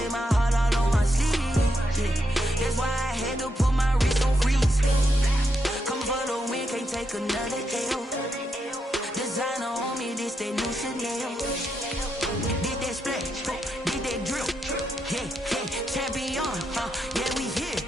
wear my heart out on my sleeve. That's why I had to put my wrist on freeze. Come for the win, can't take another L. Designer on me, this that new Chanel. Did that splash, did that drill. Yeah, champion, yeah, we here.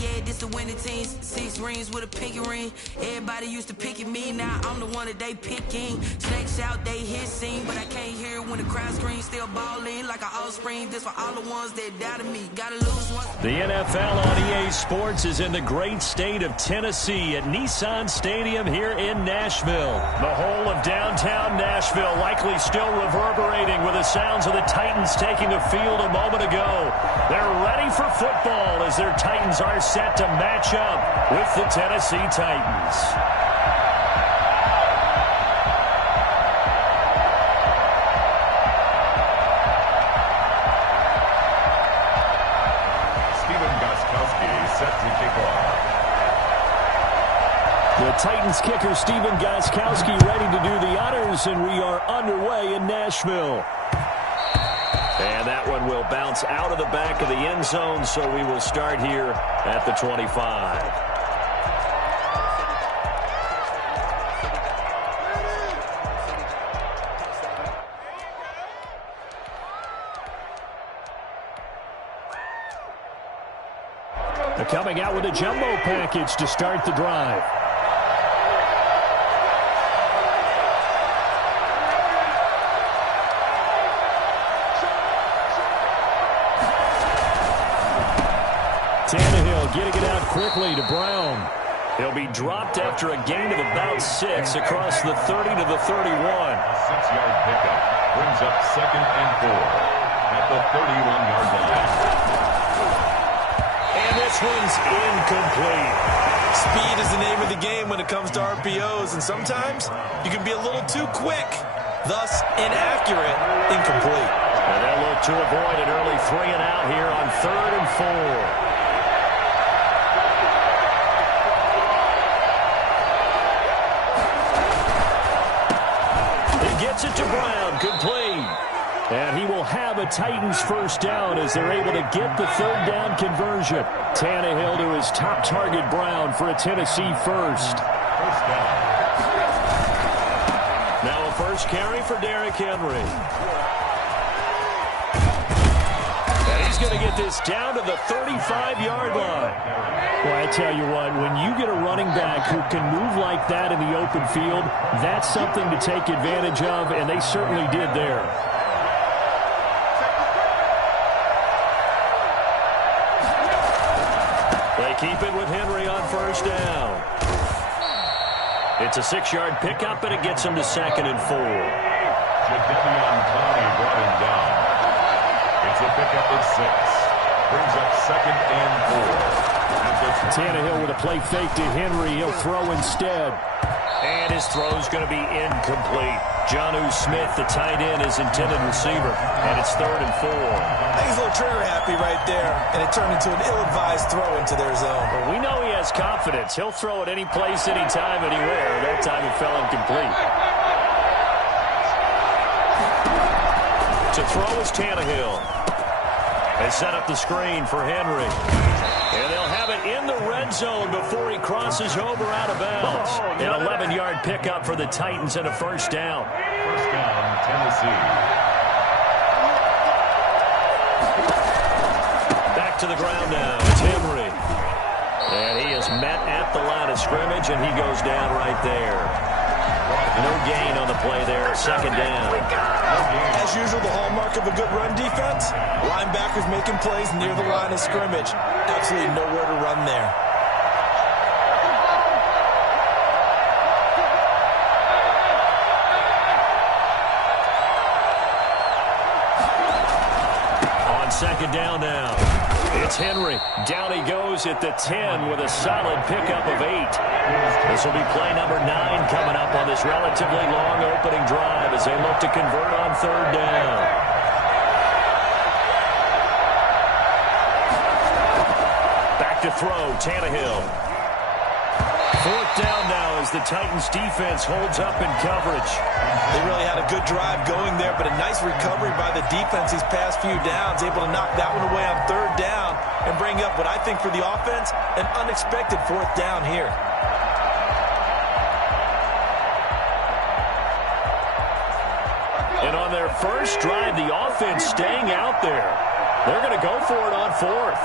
Yeah, this the winning teams. 6 rings with a pinky ring. Everybody used to pick at me, now I'm the one that they picking. Snakes out, they hissing, but I can't hear when the crowd screams. Still balling like an offspring. This for all the ones that doubted me. Gotta lose one. The NFL on EA Sports is in the great state of Tennessee at Nissan Stadium here in Nashville. The whole of downtown Nashville likely still reverberating with the sounds of the Titans taking the field a moment ago. They're ready for football as their Titans are set to match up with the Tennessee Titans. Set to kick off. The Titans kicker Stephen Gostkowski ready to do the honors, and we are underway in Nashville. And that one will bounce out of the back of the end zone, so we will start here at the 25. Coming out with a jumbo package to start the drive. Tannehill getting it out quickly to Brown. He'll be dropped after a gain of about 6 across the 30 to the 31. A 6-yard pickup brings up 2nd and 4 at the 31-yard line. This one's incomplete. Speed is the name of the game when it comes to RPOs, and sometimes you can be a little too quick, thus inaccurate, incomplete. And they'll look to avoid an early 3 and out here on 3rd and 4. He gets it to Brown, complete. And he will have a Titans first down as they're able to get the 3rd down conversion. Tannehill to his top target, Brown, for a Tennessee first. First down. Now a first carry for Derrick Henry. And he's going to get this down to the 35-yard line. Well, I tell you what, when you get a running back who can move like that in the open field, that's something to take advantage of, and they certainly did there. They keep it with Henry on first down. It's a 6-yard pickup, and it gets him to 2nd and 4. Jadeveon Clowney brought him down. It's a pickup of 6. Brings up 2nd and 4. Tannehill with a play fake to Henry. He'll throw instead. And his throw's going to be incomplete. Jonnu Smith, the tight end, is intended receiver. And it's 3rd and 4. I think he's a little trigger happy right there, and it turned into an ill-advised throw into their zone. Well, we know he has confidence. He'll throw it any place, anytime, anywhere. That time it fell incomplete. To throw is Tannehill. They set up the screen for Henry. And they'll have it in the red zone before he crosses over out of bounds. An 11-yard pickup for the Titans and a first down. First down, Tennessee. Back to the ground now. It's Henry. And he is met at the line of scrimmage, and he goes down right there. No gain on the play there. 2nd down. As usual, the hallmark of a good run defense, linebackers making plays near the line of scrimmage. Absolutely nowhere to run there. On 2nd down now. It's Henry. Down he goes at the 10 with a solid pickup of 8. This will be play number 9 coming up on this relatively long opening drive as they look to convert on 3rd down. Back to throw, Tannehill. Fourth down now as the Titans defense holds up in coverage. They really had a good drive going there, but a nice recovery by the defense these past few downs, able to knock that one away on third down and bring up what I think for the offense, an unexpected fourth down here. And on their first drive, the offense staying out there. They're going to go for it on fourth.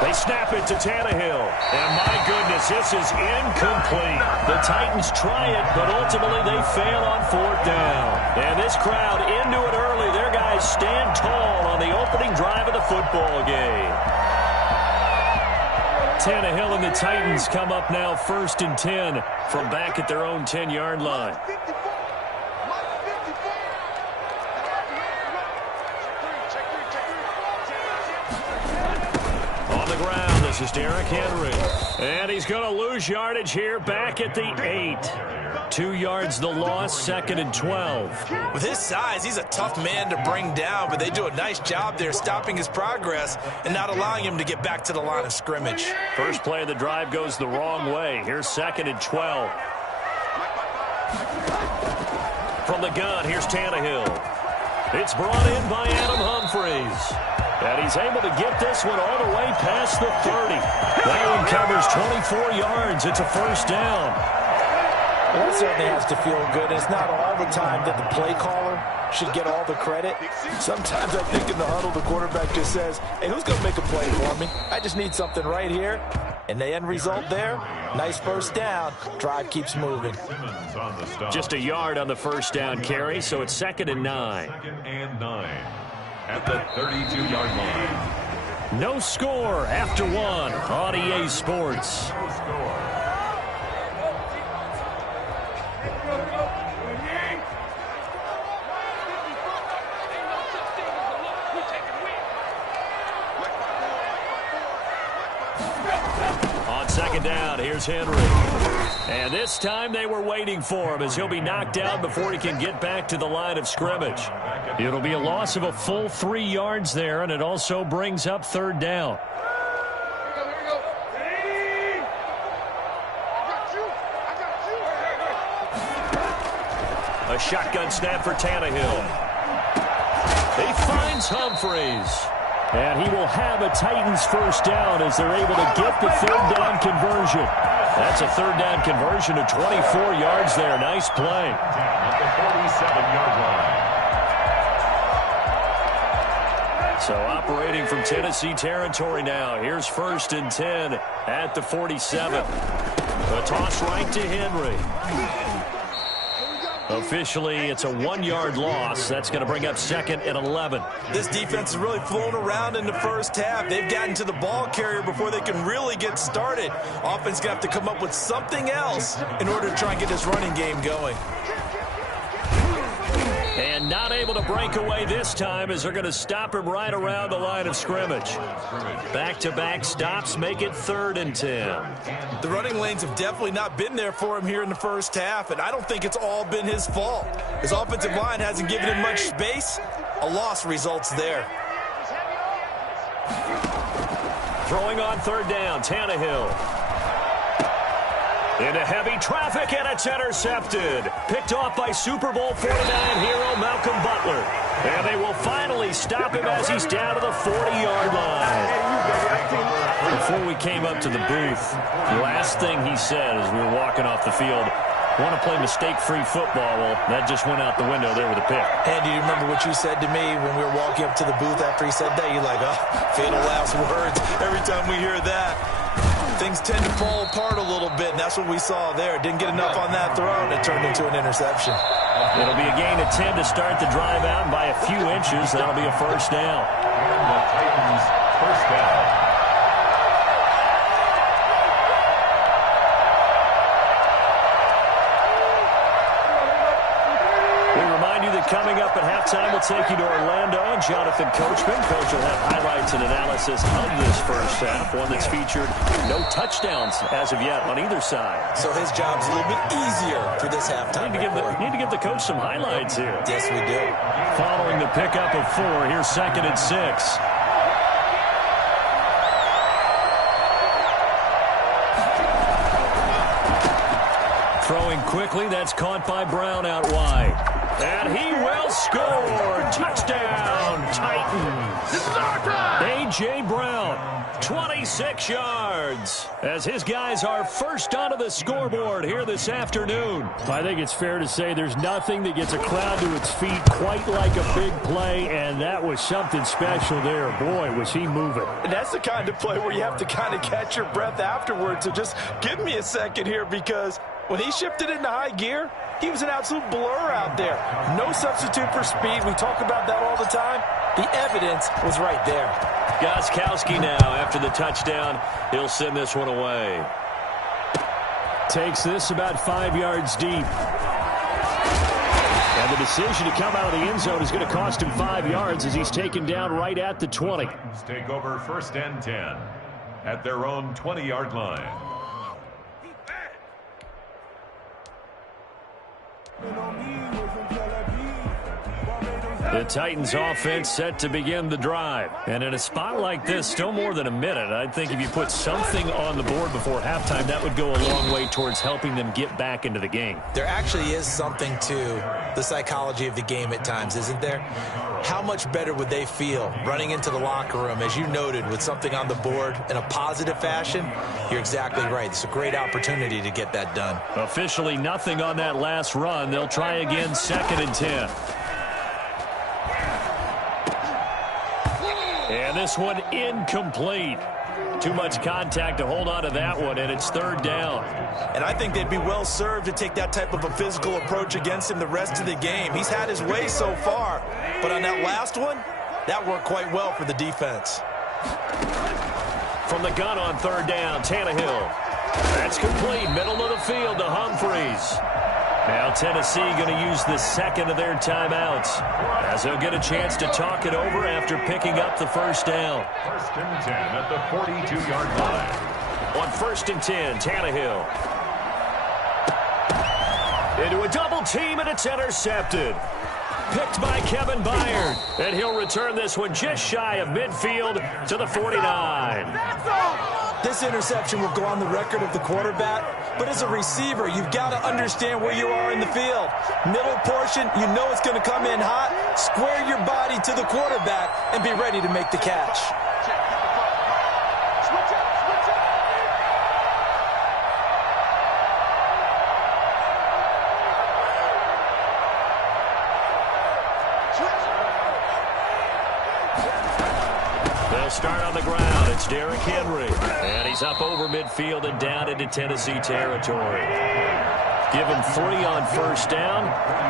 They snap it to Tannehill. And my goodness, this is incomplete. The Titans try it, but ultimately they fail on fourth down. And this crowd into it early. Their guys stand tall on the opening drive of the football game. Tannehill and the Titans come up now 1st and 10 from back at their own 10-yard line. On the ground, this is Derrick Henry. And he's going to lose yardage here back at the 8. 2 yards the loss, 2nd and 12. With his size, he's a tough man to bring down, but they do a nice job there stopping his progress and not allowing him to get back to the line of scrimmage. First play of the drive goes the wrong way. Here's 2nd and 12. From the gun, here's Tannehill. It's brought in by Adam Humphries. And he's able to get this one all the way past the 30. That one covers 24 yards. It's a first down. Well, that certainly has to feel good. It's not all the time that the play caller should get all the credit. Sometimes I think in the huddle, the quarterback just says, hey, who's going to make a play for me? I just need something right here. And the end result there, nice first down. Drive keeps moving. Just a yard on the first down carry, so it's 2nd and 9. 2nd and 9 at the 32-yard line. No score after 1 on EA Sports. No score. On 2nd down, here's Henry. And this time they were waiting for him as he'll be knocked down before he can get back to the line of scrimmage. It'll be a loss of a full 3 yards there, and it also brings up 3rd down. A shotgun snap for Tannehill. He finds Humphries. And he will have a Titans first down as they're able to get the 3rd down conversion. That's a 3rd down conversion of 24 yards there. Nice play. At the 47-yard line. So operating from Tennessee territory now. Here's 1st and 10 at the 47. A toss right to Henry. Officially, it's a 1-yard loss. That's going to bring up 2nd and 11. This defense is really flown around in the first half. They've gotten to the ball carrier before they can really get started. Offense going to have to come up with something else in order to try and get this running game going. And not able to break away this time as they're going to stop him right around the line of scrimmage. Back-to-back stops make it 3rd and 10. The running lanes have definitely not been there for him here in the first half, and I don't think it's all been his fault. His offensive line hasn't given him much space. A loss results there. Throwing on 3rd down, Tannehill. Into heavy traffic, and it's intercepted. Picked off by Super Bowl 49 hero Malcolm Butler. And they will finally stop him as he's down to the 40-yard line. Before we came up to the booth, the last thing he said as we were walking off the field, want to play mistake-free football. Well, that just went out the window there with a pick. And do you remember what you said to me when we were walking up to the booth after he said that? You're like, oh, Fatal last words. Every time we hear that, things tend to fall apart a little bit, and that's what we saw there. Didn't get enough on that throw, and it turned into an interception. It'll be a gain of 10 to start the drive out, and by a few inches, that'll be a first down. And the Titans first down. Coming up at halftime, we'll take you to Orlando. Jonathan Coachman. Coach will have highlights and analysis analysis of this first half, one that's featured no touchdowns as of yet on either side. So his job's a little bit easier for this halftime. Need to give the coach some highlights here. Yes, we do. Following the pickup of 4, here's 2nd and 6. Throwing quickly, that's caught by Brown out wide. And he will score. Touchdown, Titans. This is our time. A.J. Brown, 26 yards, as his guys are first onto the scoreboard here this afternoon. I think it's fair to say there's nothing that gets a crowd to its feet quite like a big play, and that was something special there. Boy, was he moving. And that's the kind of play where you have to kind of catch your breath afterwards. So just give me a second here, because when he shifted into high gear, he was an absolute blur out there. No substitute for speed. We talk about that all the time. The evidence was right there. Gostkowski now after the touchdown. He'll send this one away. Takes this about 5 yards deep. And the decision to come out of the end zone is going to cost him 5 yards as he's taken down right at the 20. Take over 1st and 10 at their own 20-yard line. The Titans offense set to begin the drive. And in a spot like this, still more than a minute, I think if you put something on the board before halftime, that would go a long way towards helping them get back into the game. There actually is something to the psychology of the game at times, isn't there? How much better would they feel running into the locker room, as you noted, with something on the board in a positive fashion? You're exactly right. It's a great opportunity to get that done. Officially nothing on that last run. They'll try again 2nd and 10. And this one incomplete. Too much contact to hold on to that one, and it's 3rd down. And I think they'd be well served to take that type of a physical approach against him the rest of the game. He's had his way so far, but on that last one, that worked quite well for the defense. From the gun on 3rd down, Tannehill. That's complete, middle of the field to Humphreys. Now Tennessee going to use the 2nd of their timeouts, as they'll get a chance to talk it over after picking up the 1st down. 1st and 10 at the 42-yard line. On 1st and 10, Tannehill. Into a double team, and it's intercepted. Picked by Kevin Byard. And he'll return this one just shy of midfield to the 49. This interception will go on the record of the quarterback, but as a receiver, you've got to understand where you are in the field. Middle portion, you know it's going to come in hot. Square your body to the quarterback and be ready to make the catch. They'll start on the ground. It's Derrick Henry. And he's up over midfield and down into Tennessee territory. Give him 3 on 1st down.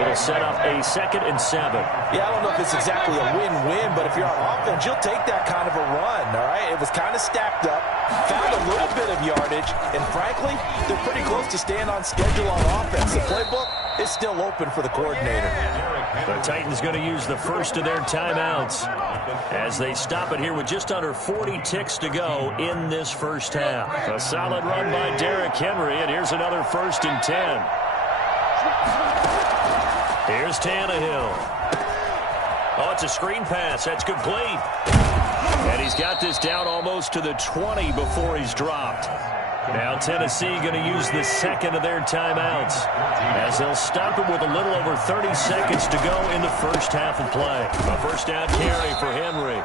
It'll set up a 2nd and 7. Yeah, I don't know if it's exactly a win-win, but if you're on offense, you'll take that kind of a run, all right? It was kind of stacked up, found a little bit of yardage, and frankly, they're pretty close to staying on schedule on offense. The playbook is still open for the coordinator. The Titans going to use the 1st of their timeouts as they stop it here with just under 40 ticks to go in this first half. A solid run by Derrick Henry, and here's another 1st and 10. Here's Tannehill. Oh, it's a screen pass. That's complete. And he's got this down almost to the 20 before he's dropped. Now Tennessee going to use the 2nd of their timeouts as they'll stop it with a little over 30 seconds to go in the first half of play. A 1st down carry for Henry.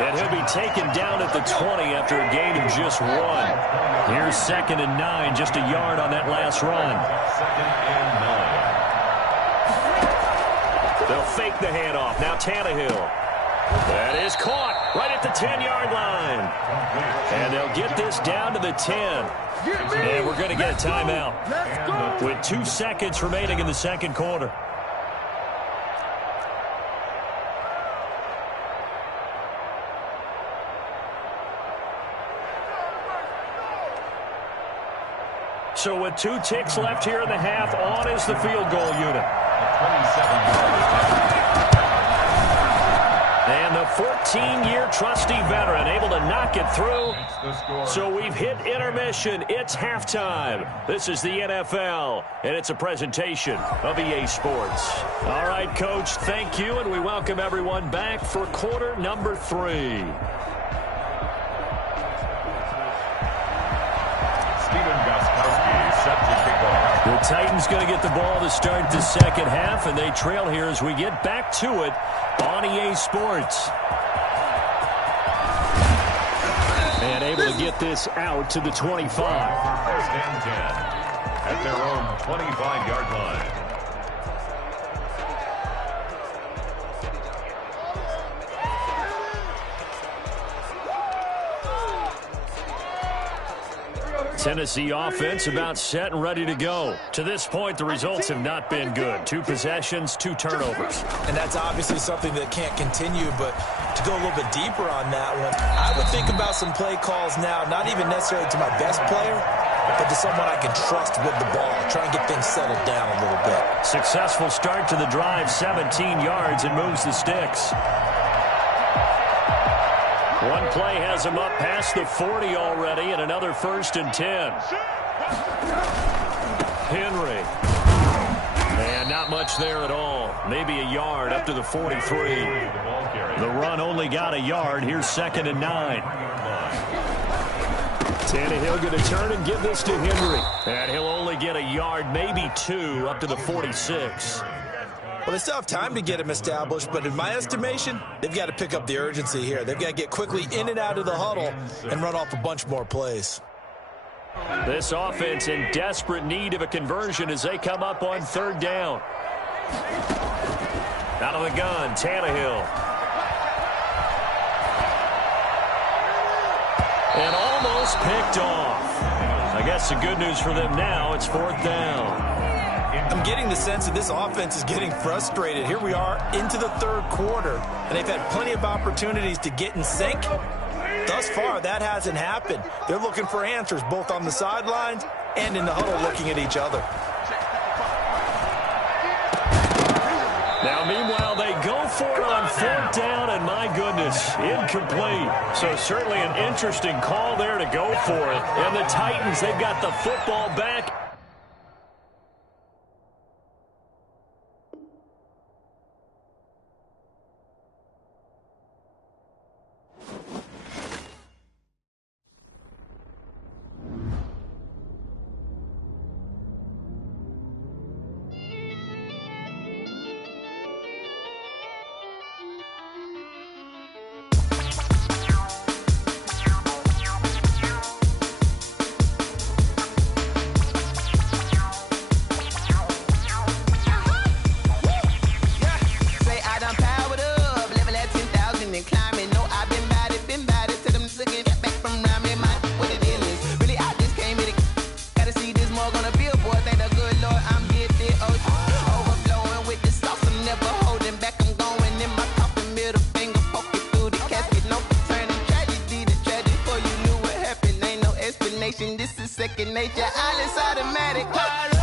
And he'll be taken down at the 20 after a gain of just 1. Here's 2nd and 9, just a yard on that last run. 2nd and 9. They'll fake the handoff. Now Tannehill. That is caught right at the 10-yard line. And they'll get this down to the 10. And we're going to get a timeout with 2 seconds remaining in the 2nd quarter. So with 2 ticks left here in the half, on is the field goal unit. And the 14-year trusty veteran able to knock it through. So we've hit intermission. It's halftime. This is the NFL, and it's a presentation of EA Sports. All right, Coach, thank you, and we welcome everyone back for quarter number 3. Set to kick off. The Titans going to get the ball to start the second half, and they trail here as we get back to it on EA Sports. And able to get this out to the 25. First and 10 at their own 25-yard line. Tennessee offense about set and ready to go. To this point, the results have not been good. 2 possessions, 2 turnovers. And that's obviously something that can't continue, but to go a little bit deeper on that one, I would think about some play calls now, not even necessarily to my best player, but to someone I can trust with the ball. Try and get things settled down a little bit. Successful start to the drive, 17 yards, and moves the sticks. One play has him up past the 40 already, and another 1st and 10. Henry. And not much there at all. Maybe a yard up to the 43. The run only got a yard. Here's 2nd and 9. Tannehill going to turn and give this to Henry. And he'll only get a yard, maybe 2, up to the 46. Well, they still have time to get him established, but in my estimation, they've got to pick up the urgency here. They've got to get quickly in and out of the huddle and run off a bunch more plays. This offense in desperate need of a conversion as they come up on 3rd down. Out of the gun, Tannehill. And almost picked off. I guess the good news for them now, it's 4th down. I'm getting the sense that this offense is getting frustrated. Here we are into the 3rd quarter, and they've had plenty of opportunities to get in sync. Thus far, that hasn't happened. They're looking for answers both on the sidelines and in the huddle looking at each other. Now, meanwhile, they go for it on 4th down, and my goodness, incomplete. So certainly an interesting call there to go for it. And the Titans, they've got the football back. This is second nature. All is automatic.